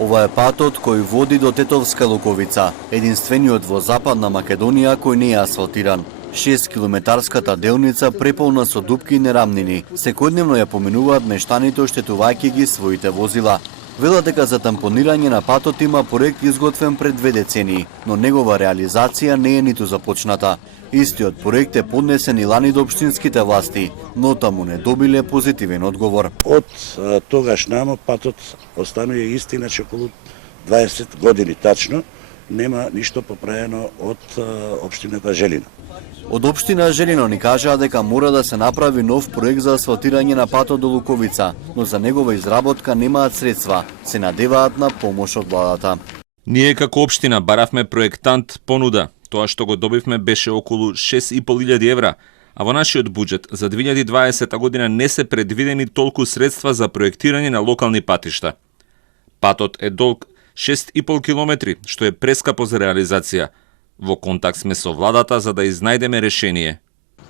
Ова е патот кој води до Тетовска Луковица, единствениот во Западна Македонија кој не е асфалтиран. 6-километарската делница преполна со дупки и нерамнини. Секојдневно ја поминуваат мештаните оштетувајќи ги своите возила. Велат дека за тампонирање на патот има проект изготвен пред 2 децении, но негова реализација не е ниту започната. Истиот проект е поднесен и лани до општинските власти, но таму не добиле позитивен одговор. Од тогаш намо патот останува ист, иначе околу 20 години тачно нема ништо поправено од општината Желино. Од општина Желино ни кажаа дека мора да се направи нов проект за асфалтирање на патот до Луковица, но за негова изработка немаат средства, се надеваат на помош од владата. Ние како општина баравме проектант понуда. Тоа што го добивме беше околу 6.500 евра, а во нашиот буџет за 2020 година не се предвидени толку средства за проектирање на локални патишта. Патот е долг 6,5 километри, што е прескапо за реализација. Во контакт сме со владата за да изнајдеме решение.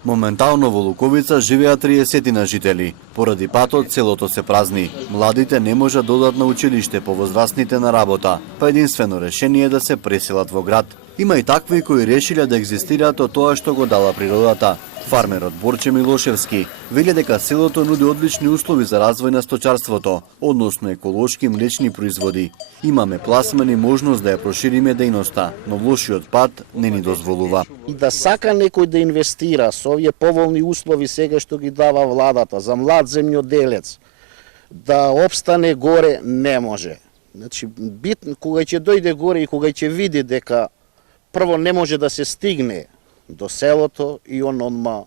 Моментално во Луковица живеат 30 жители. Поради патот селото се празни. Младите не можат да одат на училиште, повозрастните на работа, па единствено решение е да се преселат во град. Има и такви кои решиле да екзистираат од тоа што го дала природата. Фармерот Борче Милошевски вели дека селото нуди одлични услови за развој на сточарството, односно еколошки млечни производи. Имаме пласман и можност да ја прошириме дејноста, но лошиот пат не ни дозволува. И да сака некој да инвестира со овие поволни услови сега што ги дава владата за млад земјоделец, да обстане горе не може. Значи, битно кога ќе дојде горе и кога ќе види дека прво не може да се стигне до селото и он одма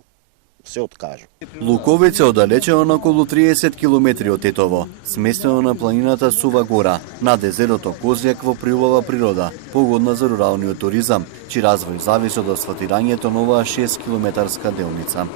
се откажа. Луковица е оддалечено на околу 30 километри од Тетово, сместено на планината Сува Гора, над езерото Козјак во приубава природа, погодна за руралниот туризам, чиј развој зависи од асфалтирањето на оваа 6-километарска делница.